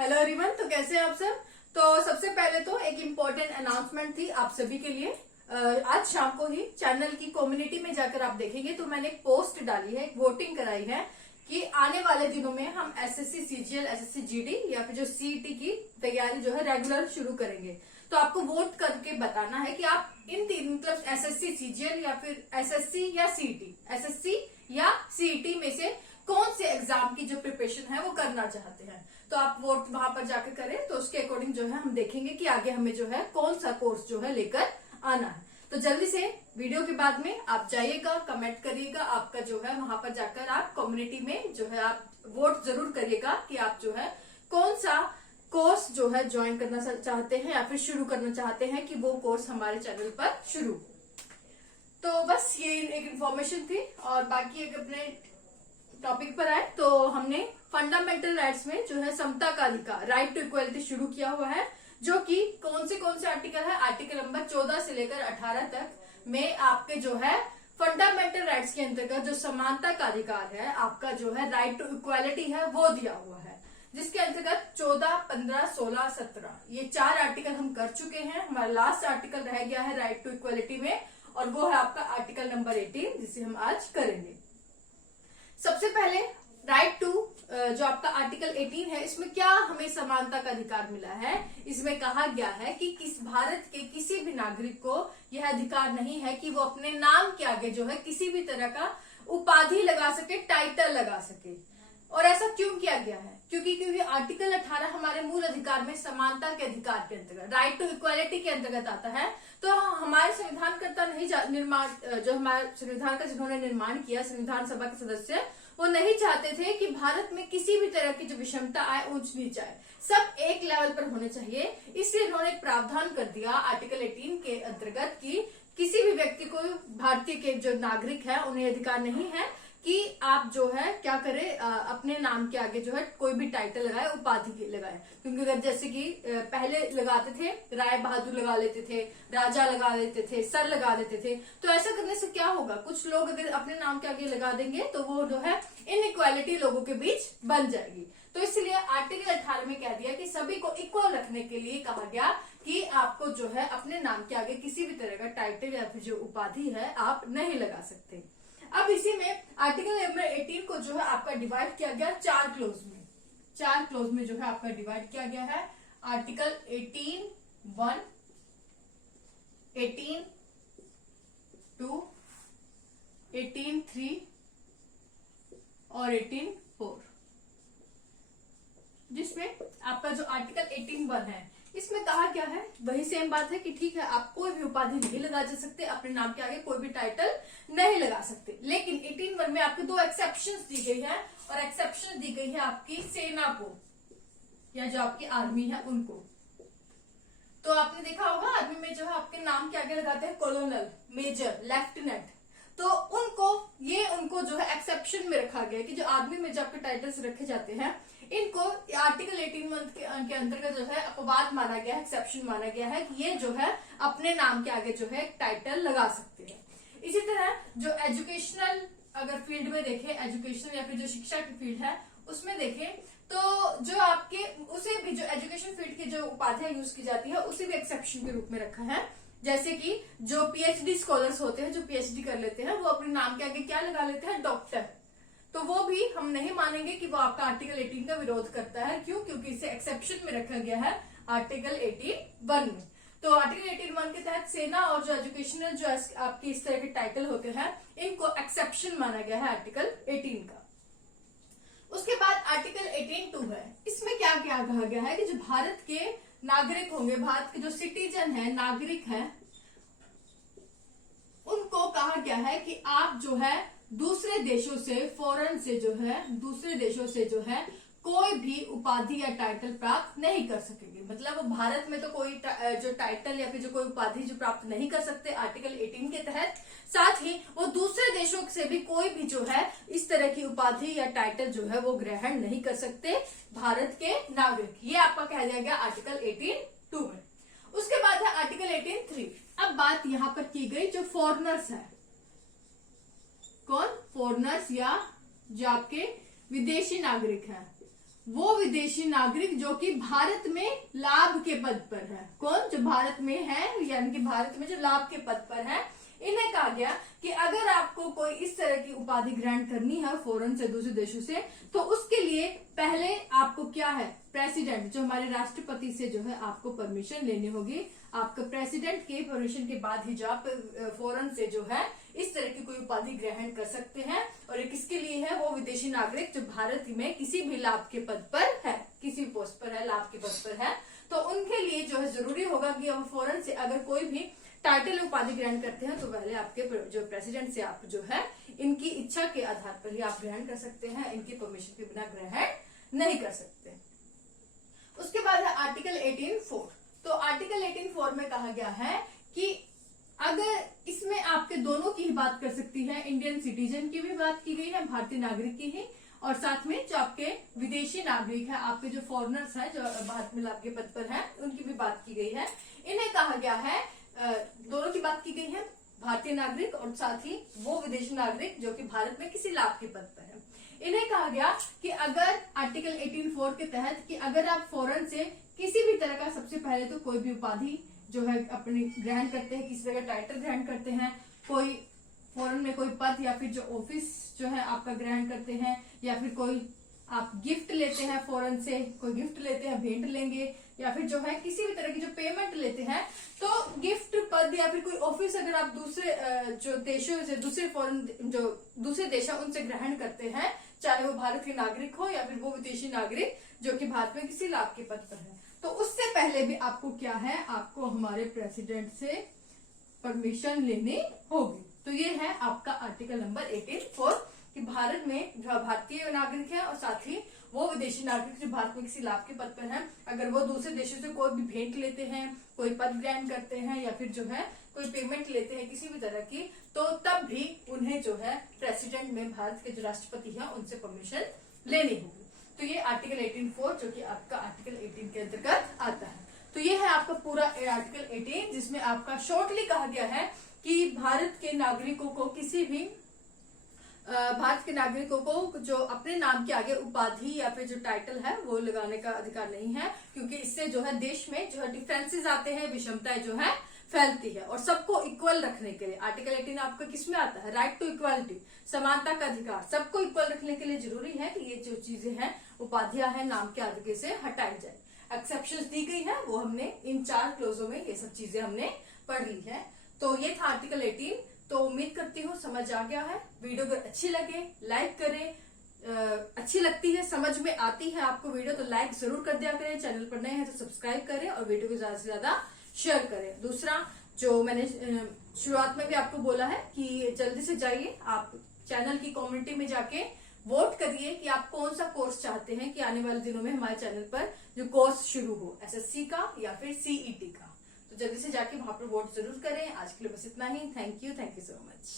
Hello everyone, तो कैसे हैं आप सब। तो सबसे पहले तो एक इम्पोर्टेंट अनाउंसमेंट थी आप सभी के लिए। आज शाम को ही चैनल की कम्युनिटी में जाकर आप देखेंगे तो मैंने एक पोस्ट डाली है, एक वोटिंग कराई है कि आने वाले दिनों में हम एसएससी सीजीएल, एसएससी जीडी या फिर जो सीईटी की तैयारी जो है रेगुलर शुरू करेंगे। तो आपको वोट करके बताना है कि आप इन तीन मतलब एसएससी सीजीएल या फिर एसएससी या सीईटी, एसएससी या सीईटी में से कौन से एग्जाम की जो प्रिपरेशन है वो करना चाहते हैं। तो आप वोट वहां पर जाकर करें, तो उसके अकॉर्डिंग जो है हम देखेंगे कि आगे हमें जो है कौन सा कोर्स जो है लेकर आना है। तो जल्दी से वीडियो के बाद में आप जाइएगा, कमेंट करिएगा, आपका जो है वहां पर जाकर आप कम्युनिटी में जो है आप वोट जरूर करिएगा कि आप जो है कौन सा कोर्स जो है ज्वाइन करना चाहते हैं या फिर शुरू करना चाहते हैं कि वो कोर्स हमारे चैनल पर शुरू हो। तो बस ये एक इन्फॉर्मेशन थी। और बाकी एक अपने टॉपिक पर आए तो हमने फंडामेंटल राइट्स में जो है समता का अधिकार, राइट टू इक्वलिटी शुरू किया हुआ है, जो कि कौन से आर्टिकल है, आर्टिकल नंबर 14 से लेकर 18 तक में आपके जो है फंडामेंटल राइट्स के अंतर्गत जो समानता का अधिकार है, आपका जो है राइट टू इक्वालिटी है वो दिया हुआ है, जिसके अंतर्गत 14, 15, 16, 17 ये 4 आर्टिकल हम कर चुके हैं। हमारा लास्ट आर्टिकल रह गया है राइट टू इक्वालिटी में, और वो है आपका आर्टिकल नंबर 18, जिसे हम आज करेंगे। सबसे पहले राइट टू जो आपका आर्टिकल 18 है, इसमें क्या हमें समानता का अधिकार मिला है। इसमें कहा गया है कि भारत के किसी भी नागरिक को यह अधिकार नहीं है कि वो अपने नाम के आगे जो है किसी भी तरह का उपाधि लगा सके, टाइटल लगा सके। और ऐसा क्यों किया गया है? क्योंकि आर्टिकल 18 हमारे मूल अधिकार में समानता के अधिकार के अंतर्गत, राइट टू इक्वालिटी के अंतर्गत आता है। तो हमारे संविधानकर्ता नहीं जो हमारे संविधान का जिन्होंने निर्माण किया, संविधान सभा के सदस्य, वो नहीं चाहते थे कि भारत में किसी भी तरह की जो विषमता आए, ऊंच नीच आए, सब एक लेवल पर होने चाहिए। इसलिए उन्होंने एक प्रावधान कर दिया आर्टिकल 18 के अंतर्गत कि किसी भी व्यक्ति को, भारतीय के जो नागरिक है, उन्हें अधिकार नहीं है कि आप जो है क्या करें, अपने नाम के आगे जो है कोई भी टाइटल लगाए, उपाधि लगाए। क्योंकि अगर जैसे कि पहले लगाते थे, राय बहादुर लगा लेते थे, राजा लगा लेते थे, सर लगा देते थे, तो ऐसा करने से क्या होगा, कुछ लोग अगर अपने नाम के आगे लगा देंगे तो वो जो है इनइक्वालिटी लोगों के बीच बन जाएगी। तो इसलिए आर्टिकल 18 में कह दिया कि सभी को इक्वल रखने के लिए कहा गया कि आपको जो है अपने नाम के आगे किसी भी तरह का टाइटल या फिर जो उपाधि है आप नहीं लगा सकते। अब इसी में आर्टिकल नंबर 18 को जो है आपका डिवाइड किया गया 4 क्लोज में। 4 क्लोज में जो है आपका डिवाइड किया गया है। आर्टिकल 18(1), 18(2), 18(3) और 18(4, जिसमें आपका जो आर्टिकल 18(1) है, इसमें कहा क्या है, वही सेम बात है कि ठीक है आप कोई भी उपाधि नहीं लगा जा सकते, अपने नाम के आगे कोई भी टाइटल नहीं लगा सकते। लेकिन 18(1) में आपको 2 एक्सेप्शंस दी गई है, और एक्सेप्शन दी गई है आपकी सेना को या जो आपकी आर्मी है उनको। तो आपने देखा होगा आर्मी में जो है आपके नाम के आगे लगाते हैं कॉलोनल, मेजर, लेफ्टिनेंट, तो उनको जो है एक्सेप्शन में रखा गया कि जो आर्मी में जो आपके टाइटल्स रखे जाते हैं, इनको आर्टिकल 18(1) के अंतर्गत जो है अपवाद माना गया है, एक्सेप्शन माना गया है कि ये जो है अपने नाम के आगे जो है टाइटल लगा सकते हैं। इसी तरह जो एजुकेशनल अगर फील्ड में देखें, एजुकेशनल या फिर जो शिक्षा की फील्ड है उसमें देखें, तो जो आपके उसे भी जो एजुकेशन फील्ड की जो उपाधियां यूज की जाती है उसे भी एक्सेप्शन के रूप में रखा है। जैसे कि जो पीएचडी स्कॉलर्स होते हैं, जो पीएचडी कर लेते हैं, वो अपने नाम के आगे क्या लगा लेते हैं, डॉक्टर। तो वो भी हम नहीं मानेंगे कि वो आपका आर्टिकल 18 का विरोध करता है। क्यों? क्योंकि इसे एक्सेप्शन में रखा गया है आर्टिकल 18(1) में। तो आर्टिकल 18(1) के तहत सेना और जो एजुकेशनल जो आपकी इस तरह के टाइटल होते हैं, इनको एक्सेप्शन माना गया है आर्टिकल 18 का। उसके बाद आर्टिकल 18(2) है। इसमें क्या क्या कहा गया है कि जो भारत के नागरिक होंगे, भारत के जो सिटीजन है, नागरिक है, उनको कहा गया है कि आप जो है दूसरे देशों से, फॉरेन से जो है, दूसरे देशों से जो है कोई भी उपाधि या टाइटल प्राप्त नहीं कर सकेंगे। मतलब वो भारत में तो कोई जो टाइटल या फिर जो कोई उपाधि जो प्राप्त नहीं कर सकते आर्टिकल 18 के तहत। साथ ही वो दूसरे देशों से भी कोई भी जो है इस तरह की उपाधि या टाइटल जो है वो ग्रहण नहीं कर सकते भारत के नागरिक। ये आपका कह दिया गया आर्टिकल 18(2) में। उसके बाद है आर्टिकल 18(3). अब बात यहाँ पर की गई जो फॉरेनर्स है, कौन, फॉरेनर्स या जो आपके विदेशी नागरिक हैं, वो विदेशी नागरिक जो कि भारत में लाभ के पद पर है। कौन? जो भारत में है, यानी कि भारत में जो लाभ के पद पर है, इन्हें कहा गया कि अगर आपको कोई इस तरह की उपाधि ग्रहण करनी है फॉरेन से, दूसरे देशों से, तो उसके लिए पहले आपको क्या है, प्रेसिडेंट, जो हमारे राष्ट्रपति से जो है आपको परमिशन लेनी होगी। आपका प्रेसिडेंट के परमिशन के बाद ही जो आप फॉरेन से जो है इस तरह की कोई उपाधि ग्रहण कर सकते हैं। और ये किसके लिए है? वो विदेशी नागरिक जो भारत में किसी भी लाभ के पद पर है, किसी भी पोस्ट पर है, लाभ के पद पर है, तो उनके लिए जो है जरूरी होगा कि हम फॉरेन से अगर कोई भी टाइटल उपाधि ग्रहण करते हैं तो पहले आपके जो प्रेसिडेंट से आप जो है इनकी इच्छा के आधार पर ही आप ग्रहण कर सकते हैं, इनकी परमिशन के बिना ग्रहण नहीं कर सकते। उसके बाद है आर्टिकल 18(4). तो आर्टिकल 18(4) में कहा गया है कि अगर इसमें आपके दोनों की ही बात कर सकती है, इंडियन सिटीजन की भी बात की गई है, भारतीय नागरिक की ही, और साथ में जो आपके विदेशी नागरिक है, आपके जो फॉरेनर्स हैं जो भारत में लाभ के पद पर हैं, उनकी भी बात की गई है। इन्हें कहा गया है, दोनों की बात की गई है, भारतीय नागरिक और साथ ही वो विदेशी नागरिक जो कि भारत में किसी लाभ के पद पर है। इन्हें कहा गया कि अगर आर्टिकल 18(4) के तहत कि अगर आप फॉरेन से किसी भी तरह का, सबसे पहले तो कोई भी उपाधि जो है अपनी ग्रहण करते हैं, किसी तरह का टाइटल ग्रहण करते हैं, कोई फॉरेन में कोई पद या फिर जो ऑफिस जो है आपका ग्रहण करते हैं, या फिर कोई आप गिफ्ट लेते हैं फॉरेन से, कोई गिफ्ट लेते हैं, भेंट लेंगे, या फिर जो है किसी भी तरह की जो पेमेंट लेते हैं, तो गिफ्ट, पद या फिर कोई ऑफिस अगर आप दूसरे जो देशों से, दूसरे फॉरेन जो दूसरे देश है उनसे ग्रहण करते हैं, चाहे वो भारत के नागरिक हो या फिर वो विदेशी नागरिक जो कि भारत में किसी लाभ के पद पर है, तो उससे पहले भी आपको क्या है, आपको हमारे प्रेसिडेंट से परमिशन लेनी होगी। तो ये है आपका आर्टिकल नंबर 18(4) कि भारत में जो भारतीय नागरिक है और साथ ही वो विदेशी नागरिक जो भारत में किसी लाभ के पद पर है, अगर वो दूसरे देशों से कोई भी भेंट लेते हैं, कोई पद ग्रहण करते हैं या फिर जो है कोई पेमेंट लेते हैं किसी भी तरह की, तो तब भी उन्हें जो है प्रेसिडेंट में भारत के जो राष्ट्रपति हैं उनसे परमिशन लेनी होगी। तो ये आर्टिकल 18(4) जो कि आपका आर्टिकल 18 के अंतर्गत आता है। तो ये है आपका पूरा आर्टिकल 18, जिसमें आपका शॉर्टली कहा गया है कि भारत के नागरिकों को किसी भी भारत के नागरिकों को जो अपने नाम के आगे उपाधि या फिर जो टाइटल है वो लगाने का अधिकार नहीं है, क्योंकि इससे जो है देश में जो है डिफरेंसेस आते हैं, विषमताएं जो है फैलती है। और सबको इक्वल रखने के लिए आर्टिकल 18 आपका किसमें आता है? राइट टू इक्वालिटी, समानता का अधिकार, सबको इक्वल रखने के लिए जरूरी है कि ये जो चीजें हैं, उपाधियां हैं, नाम के आगे से हटाई जाए। एक्सेप्शंस दी गई है, वो हमने इन 4 क्लोजों में ये सब चीजें हमने पढ़ ली है। तो ये था आर्टिकल 18। तो उम्मीद करती हूँ समझ आ गया है। वीडियो अगर अच्छी लगे लाइक करें, अच्छी लगती है, समझ में आती है आपको वीडियो तो लाइक जरूर कर दिया करें। चैनल पर नए हैं तो सब्सक्राइब करें और वीडियो को ज्यादा से ज्यादा शेयर करें। दूसरा, जो मैंने शुरुआत में भी आपको बोला है कि जल्दी से जाइए आप चैनल की कम्युनिटी में जाके वोट करिए कि आप कौन सा कोर्स चाहते हैं कि आने वाले दिनों में हमारे चैनल पर जो कोर्स शुरू हो, SSC का या फिर CET का। तो जल्दी से जाके वहां पर वोट जरूर करें। आज के लिए बस इतना ही। Thank you so much.